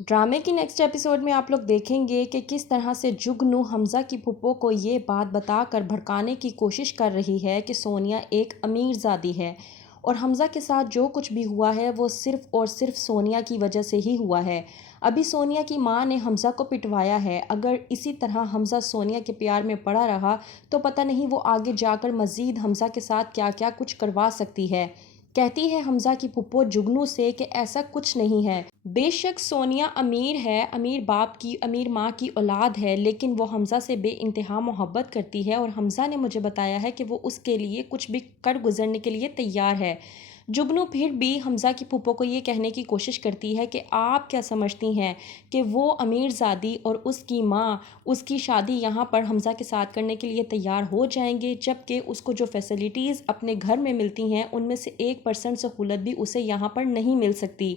ड्रामे की next episode में आप लोग देखेंगे कि किस तरह से जुगनू हमज़ा की फूफो को ये बात बताकर भड़काने की कोशिश कर रही है कि सोनिया एक अमीरज़ादी है और हमज़ा के साथ जो कुछ भी हुआ है वो सिर्फ़ और सिर्फ सोनिया की वजह से ही हुआ है। अभी सोनिया की माँ ने हमज़ा को पिटवाया है। अगर इसी तरह हमज़ा सोनिया के प्यार में पड़ा रहा तो पता नहीं वो आगे जाकर मज़ीद हमज़ा के साथ क्या क्या कुछ करवा सकती है। कहती है हमज़ा की फूफो जुगनू से कि ऐसा कुछ नहीं है। बेशक सोनिया अमीर है, अमीर बाप की, अमीर माँ की औलाद है, लेकिन वो हमज़ा से बेइंतहा मोहब्बत करती है और हमज़ा ने मुझे बताया है कि वो उसके लिए कुछ भी कर गुजरने के लिए तैयार है। जुगनू फिर भी हमज़ा की फूफो को ये कहने की कोशिश करती है कि आप क्या समझती हैं कि वो अमीरज़ादी और उसकी माँ उसकी शादी यहाँ पर हमज़ा के साथ करने के लिए तैयार हो जाएंगे, जबकि उसको जो फैसिलिटीज़ अपने घर में मिलती हैं उनमें से 1% सहूलत भी उसे यहाँ पर नहीं मिल सकती।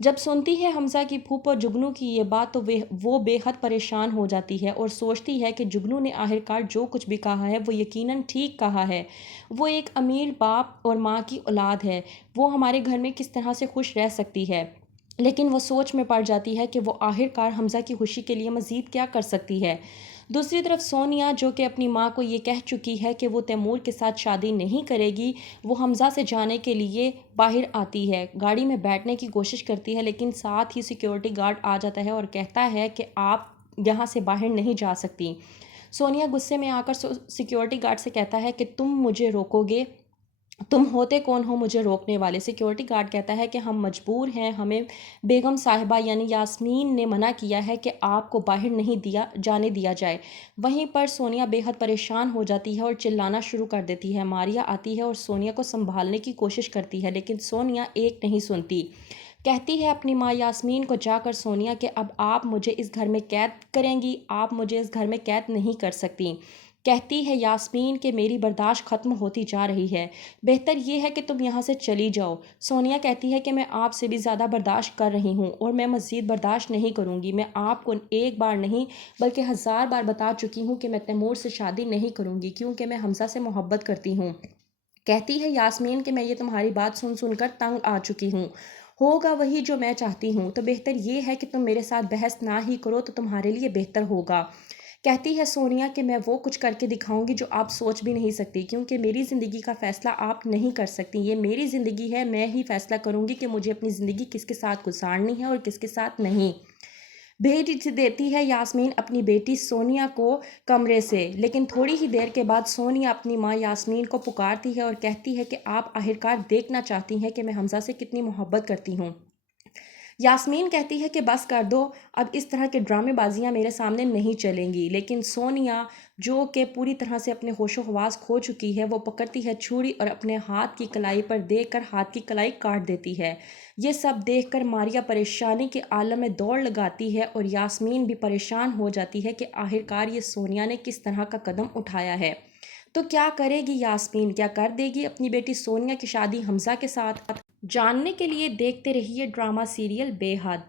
जब सुनती है हमज़ा की फूफो जुगनू की ये बात तो वो बेहद परेशान हो जाती है और सोचती है कि जुगनू ने आखिरकार जो कुछ भी कहा है वो यकीनन ठीक कहा है। वो एक अमीर बाप और माँ की औलाद है, वो हमारे घर में किस तरह से खुश रह सकती है। लेकिन वो सोच में पड़ जाती है कि वो आखिरकार हमज़ा की खुशी के लिए मज़ीद क्या कर सकती है। दूसरी तरफ सोनिया जो कि अपनी माँ को ये कह चुकी है कि वो तैमूर के साथ शादी नहीं करेगी, वो हमज़ा से जाने के लिए बाहर आती है, गाड़ी में बैठने की कोशिश करती है, लेकिन साथ ही सिक्योरिटी गार्ड आ जाता है और कहता है कि आप यहाँ से बाहर नहीं जा सकती। सोनिया गुस्से में आकर सिक्योरिटी गार्ड से कहता है कि तुम मुझे रोकोगे, तुम होते कौन हो मुझे रोकने वाले। सिक्योरिटी गार्ड कहता है कि हम मजबूर हैं, हमें बेगम साहिबा यानी यास्मीन ने मना किया है कि आपको बाहर नहीं जाने दिया जाए। वहीं पर सोनिया बेहद परेशान हो जाती है और चिल्लाना शुरू कर देती है। मारिया आती है और सोनिया को संभालने की कोशिश करती है, लेकिन सोनिया एक नहीं सुनती। कहती है अपनी माँ यास्मीन को जाकर सोनिया कि अब आप मुझे इस घर में कैद करेंगी, आप मुझे इस घर में कैद नहीं कर सकती। कहती है यास्मीन कि मेरी बर्दाश्त ख़त्म होती जा रही है, बेहतर ये है कि तुम यहाँ से चली जाओ। सोनिया कहती है कि मैं आपसे भी ज़्यादा बर्दाश्त कर रही हूँ और मैं मज़ीद बर्दाश्त नहीं करूँगी। मैं आपको एक बार नहीं बल्कि 1000 बार बता चुकी हूँ कि मैं तैमूर से शादी नहीं करूँगी, क्योंकि मैं हमज़ा से मोहब्बत करती हूँ। कहती है यास्मीन कि मैं ये तुम्हारी बात सुन सुनकर तंग आ चुकी हूँ, होगा वही जो मैं चाहती हूँ, तो बेहतर ये है कि तुम मेरे साथ बहस ना ही करो तो तुम्हारे लिए बेहतर होगा। कहती है सोनिया कि मैं वो कुछ करके दिखाऊंगी जो आप सोच भी नहीं सकती, क्योंकि मेरी ज़िंदगी का फ़ैसला आप नहीं कर सकती। ये मेरी ज़िंदगी है, मैं ही फ़ैसला करूंगी कि मुझे अपनी ज़िंदगी किसके साथ गुजारनी है और किसके साथ नहीं। भेज देती है यास्मीन अपनी बेटी सोनिया को कमरे से, लेकिन थोड़ी ही देर के बाद सोनिया अपनी माँ यास्मीन को पुकारती है और कहती है कि आप आखिरकार देखना चाहती हैं कि मैं हमज़ा से कितनी मोहब्बत करती हूँ। यास्मीन कहती है कि बस कर दो, अब इस तरह के ड्रामेबाजियाँ मेरे सामने नहीं चलेंगी। लेकिन सोनिया जो कि पूरी तरह से अपने होशो हवास खो चुकी है, वो पकड़ती है छुरी और अपने हाथ की कलाई पर देकर हाथ की कलाई काट देती है। ये सब देखकर मारिया परेशानी के आलम में दौड़ लगाती है और यास्मीन भी परेशान हो जाती है कि आखिरकार ये सोनिया ने किस तरह का कदम उठाया है। तो क्या करेगी यास्मीन, क्या कर देगी अपनी बेटी सोनिया की शादी हमज़ा के साथ? जानने के लिए देखते रहिए ड्रामा सीरियल बेहद।